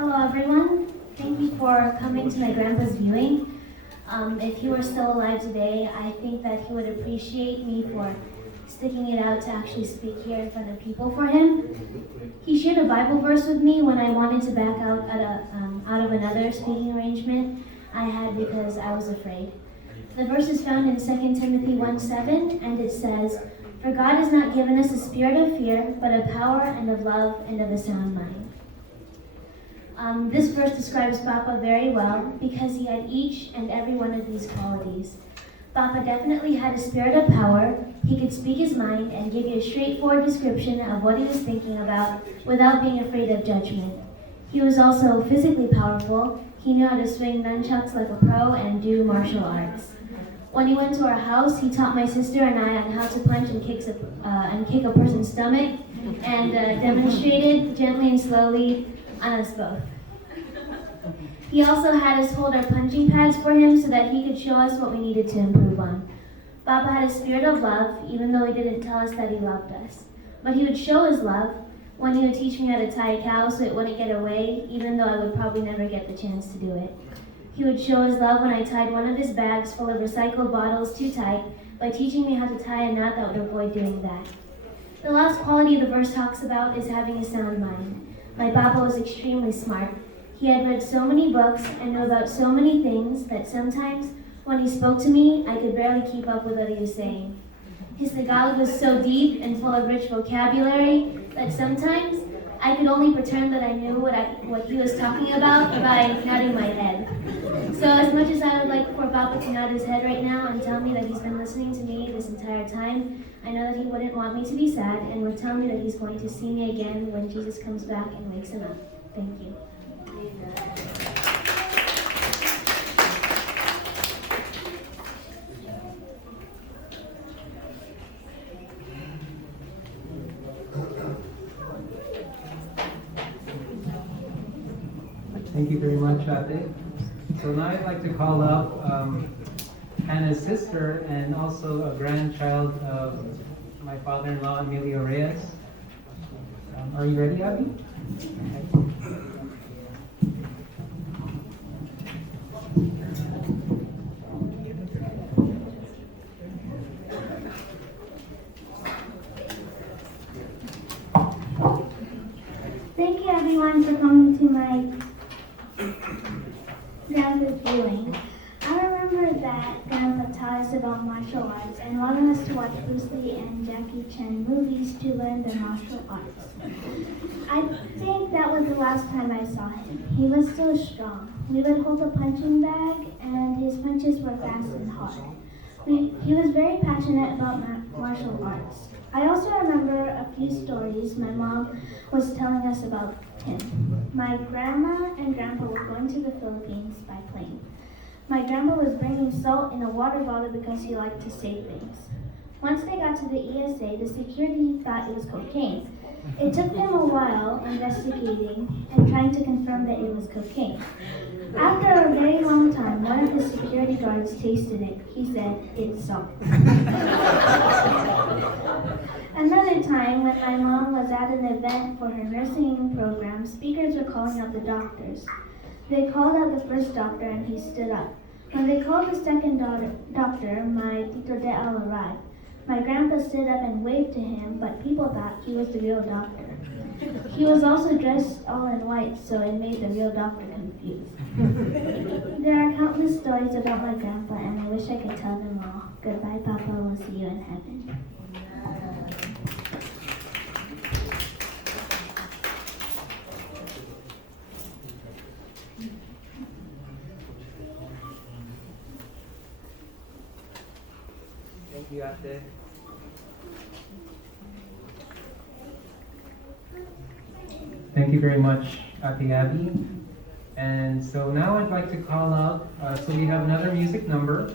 Hello everyone. Thank you for coming to my grandpa's viewing. If he were still alive today, I think that he would appreciate me for sticking it out to actually speak here in front of people for him. He shared a Bible verse with me when I wanted to back out out of another speaking arrangement I had because I was afraid. The verse is found in 2 Timothy 1:7, and it says, "For God has not given us a spirit of fear, but of power and of love and of a sound mind." This verse describes Papa very well because he had each and every one of these qualities. Papa definitely had a spirit of power. He could speak his mind and give you a straightforward description of what he was thinking about without being afraid of judgment. He was also physically powerful. He knew how to swing nunchucks like a pro and do martial arts. When he went to our house, he taught my sister and I on how to punch and kick a person's stomach, and demonstrated gently and slowly on us both. He also had us hold our punching pads for him so that he could show us what we needed to improve on. Papa had a spirit of love, even though he didn't tell us that he loved us. But he would show his love when he would teach me how to tie a cow so it wouldn't get away, even though I would probably never get the chance to do it. He would show his love when I tied one of his bags full of recycled bottles too tight by teaching me how to tie a knot that would avoid doing that. The last quality the verse talks about is having a sound mind. My papa was extremely smart. He had read so many books and knew about so many things that sometimes when he spoke to me, I could barely keep up with what he was saying. His Tagalog was so deep and full of rich vocabulary that sometimes I could only pretend that I knew what he was talking about by nodding my head. So as much as I would like for Papa to nod his head right now and tell me that he's been listening to me this entire time, I know that he wouldn't want me to be sad and would tell me that he's going to see me again when Jesus comes back and wakes him up. Thank you. Thank you very much, Ate. So now I'd like to call up Hanna's sister and also a grandchild of my father-in-law, Emilio Reyes. Are you ready, Abby? Thank you everyone for coming to my grandpa's viewing. I remember that Grandpa taught us about martial arts and wanted us to watch Bruce Lee and Jackie Chan movies to learn the martial arts. I think that was the last time I saw him. He was so strong. We would hold a punching bag and his punches were fast and hard. He was very passionate about martial arts. I also remember a few stories my mom was telling us about him. My grandma and grandpa were going to the Philippines by plane. My grandpa was bringing salt in a water bottle because he liked to save things. Once they got to the ESA, the security thought it was cocaine. It took them a while investigating and trying to confirm that it was cocaine. After a very long time, one of the security guards tasted it. He said, "It's salt." Another time, when my mom was at an event for her nursing program, speakers were calling out the doctors. They called out the first doctor and he stood up. When they called the second doctor, my Tito de Al arrived. My grandpa stood up and waved to him, but people thought he was the real doctor. He was also dressed all in white, so it made the real doctor confused. There are countless stories about my grandpa, and I wish I could tell them all. Goodbye, Papa. We'll see you in heaven. Thank you, Ate. Thank you very much, Ate Abby. And so now I'd like to call up, so we have another music number.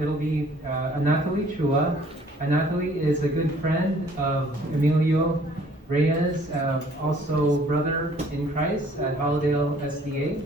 It'll be Anatoly Chua. Anatoly is a good friend of Emilio Reyes, also brother in Christ at Holidale SDA.